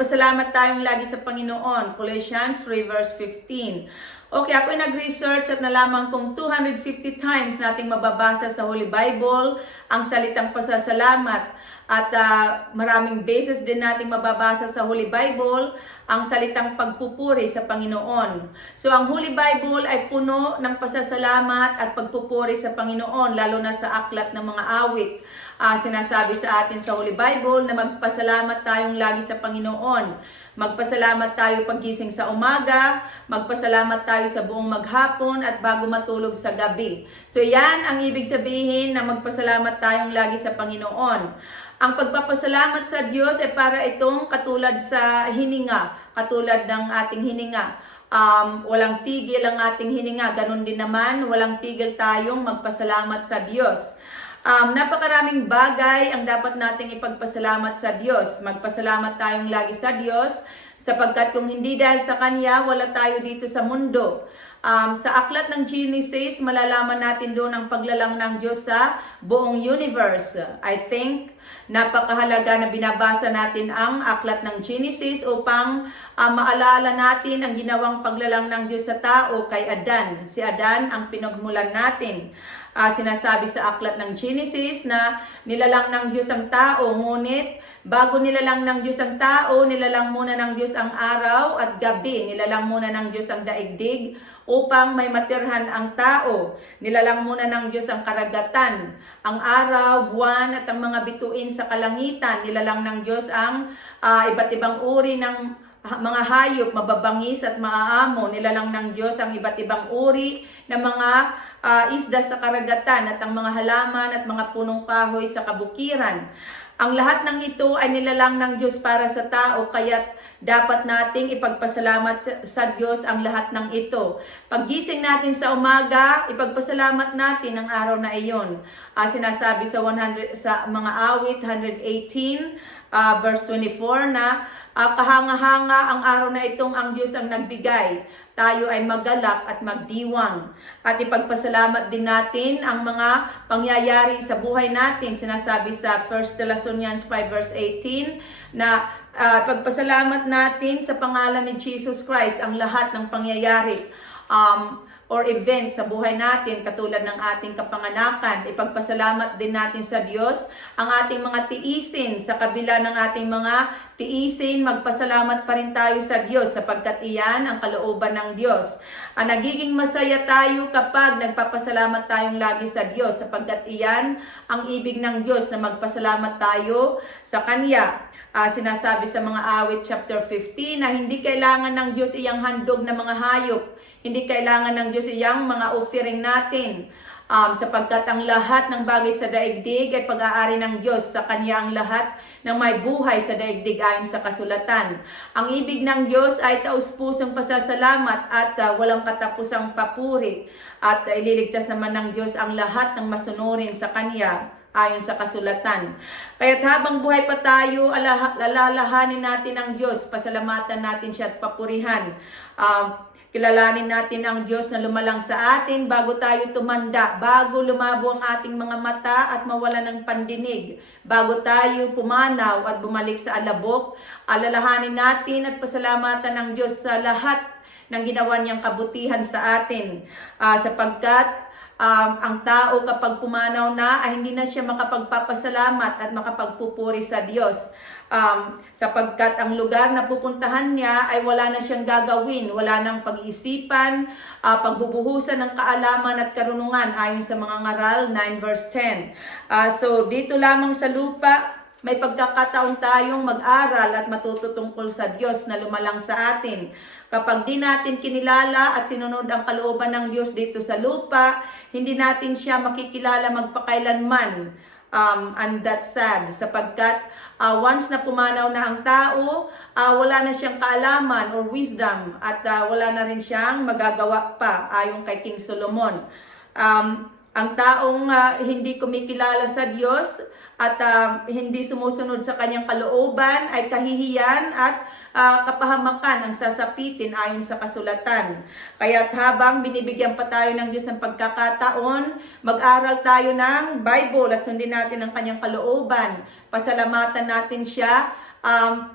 magpasalamat tayong lagi sa Panginoon. Colossians 3 verse 15. Okay, ako ay nag-research at nalaman kong 250 times nating mababasa sa Holy Bible ang salitang pasasalamat. At maraming beses din nating mababasa sa Holy Bible ang salitang pagpupuri sa Panginoon. So ang Holy Bible ay puno ng pasasalamat at pagpupuri sa Panginoon, lalo na sa aklat ng mga awit. Sinasabi sa atin sa Holy Bible na magpasalamat tayong lagi sa Panginoon. Magpasalamat tayo paggising sa umaga, magpasalamat tayo sa buong maghapon at bago matulog sa gabi. So yan ang ibig sabihin na magpasalamat tayong lagi sa Panginoon. Ang pagpapasalamat sa Diyos ay para itong katulad sa hininga, katulad ng ating hininga. Walang tigil ang ating hininga, ganun din naman, walang tigil tayong magpasalamat sa Diyos. Napakaraming bagay ang dapat nating ipagpasalamat sa Diyos. Magpasalamat tayong lagi sa Diyos sapagkat kung hindi dahil sa Kanya, wala tayo dito sa mundo. Sa aklat ng Genesis, malalaman natin doon ang paglalang ng Diyos sa buong universe. I think napakahalaga na binabasa natin ang aklat ng Genesis upang maalala natin ang ginawang paglalang ng Diyos sa tao kay Adan. Si Adan ang pinagmulan natin. Sinasabi sa aklat ng Genesis na nilalang ng Diyos ang tao, ngunit bago nilalang ng Diyos ang tao, nilalang muna ng Diyos ang araw at gabi. Nilalang muna ng Diyos ang daigdig upang may matirhan ang tao. Nilalang muna ng Diyos ang karagatan, ang araw, buwan at ang mga bituin sa kalangitan. Nilalang ng Diyos ang iba't ibang uri ng mga hayop, mababangis at maaamo. Nilalang ng Diyos ang iba't ibang uri ng mga isda sa karagatan at ang mga halaman at mga punong kahoy sa kabukiran. Ang lahat ng ito ay nilalang ng Diyos para sa tao, kaya't dapat nating ipagpasalamat sa Diyos ang lahat ng ito. Paggising natin sa umaga, ipagpasalamat natin ang araw na iyon. Sinasabi sa mga awit 118 verse 24 na kahanga-hanga ang araw na itong ang Diyos ang nagbigay. Tayo ay magalak at magdiwang. At ipagpasalamat din natin ang mga pangyayari sa buhay natin. Sinasabi sa 1 Thessalonians 5 verse 18 na pagpasalamat natin sa pangalan ni Jesus Christ ang lahat ng pangyayari or event sa buhay natin katulad ng ating kapanganakan. Ipagpasalamat din natin sa Diyos ang ating mga tiisin. Sa kabila ng ating mga tiisin, magpasalamat pa rin tayo sa Diyos sapagkat iyan ang kalooban ng Diyos. Nagiging masaya tayo kapag nagpapasalamat tayong lagi sa Diyos sapagkat iyan ang ibig ng Diyos na magpasalamat tayo sa Kanya. Sinasabi sa mga awit chapter 15 na hindi kailangan ng Diyos iyang handog na mga hayop. Hindi kailangan ng Diyos iyang mga offering natin. Sapagkat ang lahat ng bagay sa daigdig ay pag-aari ng Diyos. Sa Kanya ang lahat ng may buhay sa daigdig ayon sa kasulatan. Ang ibig ng Diyos ay taus-pusong pasasalamat at walang katapusang papuri. At ililigtas naman ng Diyos ang lahat ng masunurin sa Kanya ayon sa kasulatan. Kaya't habang buhay pa tayo, alalahanin natin ang Diyos, pasalamatan natin siya at papurihan. Kilalanin natin ang Diyos na lumalang sa atin bago tayo tumanda, bago lumabo ang ating mga mata at mawala ng pandinig, bago tayo pumanaw at bumalik sa alabok. Alalahanin natin at pasalamatan ng Diyos sa lahat ng ginawa niyang kabutihan sa atin, sapagkat ang tao kapag pumanaw na ay hindi na siya makapagpapasalamat at makapagpupuri sa Diyos. Sapagkat ang lugar na pupuntahan niya ay wala na siyang gagawin, wala nang pag-iisipan, pagbubuhusan ng kaalaman at karunungan ayon sa mga ngaral 9 verse 10. So dito lamang sa lupa, may pagkakataon tayong mag-aral at matuto tungkol sa Diyos na lumalang sa atin. Kapag di natin kinilala at sinunod ang kalooban ng Diyos dito sa lupa, hindi natin siya makikilala magpakailanman. And that's sad sapagkat once na pumanaw na ang tao, wala na siyang kaalaman or wisdom at wala na rin siyang magagawa pa ayon kay King Solomon. Ang taong hindi kumikilala sa Diyos at hindi sumusunod sa kanyang kalooban ay kahihiyan at kapahamakan ang sasapitin ayon sa kasulatan. Kaya't habang binibigyan pa tayo ng Diyos ng pagkakataon, mag-aral tayo ng Bible at sundin natin ang kanyang kalooban. Pasalamatan natin siya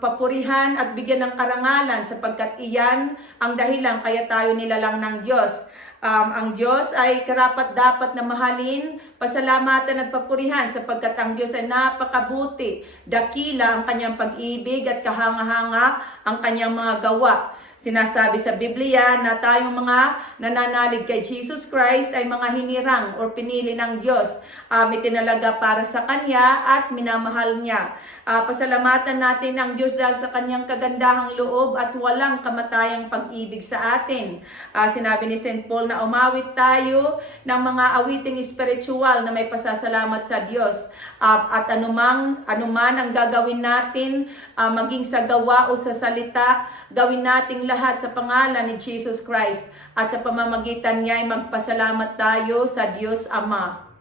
papurihan at bigyan ng karangalan sapagkat iyan ang dahilan kaya tayo nilalang ng Diyos. Ang Diyos ay karapat-dapat na mahalin, pasalamatan at papurihan sapagkat ang Diyos ay napakabuti, dakila ang kanyang pag-ibig at kahanga-hanga ang kanyang mga gawa. Sinasabi sa Biblia na tayong mga nananalig kay Jesus Christ ay mga hinirang o pinili ng Diyos. Itinalaga para sa Kanya at minamahal niya. Pasalamatan natin ang Diyos dahil sa Kanyang kagandahang loob at walang kamatayang pag-ibig sa atin. Sinabi ni St. Paul na umawit tayo ng mga awiting espiritual na may pasasalamat sa Diyos. At anuman ang gagawin natin, maging sa gawa o sa salita, gawin nating lahat sa pangalan ni Jesus Christ. At sa pamamagitan niya ay magpasalamat tayo sa Diyos Ama.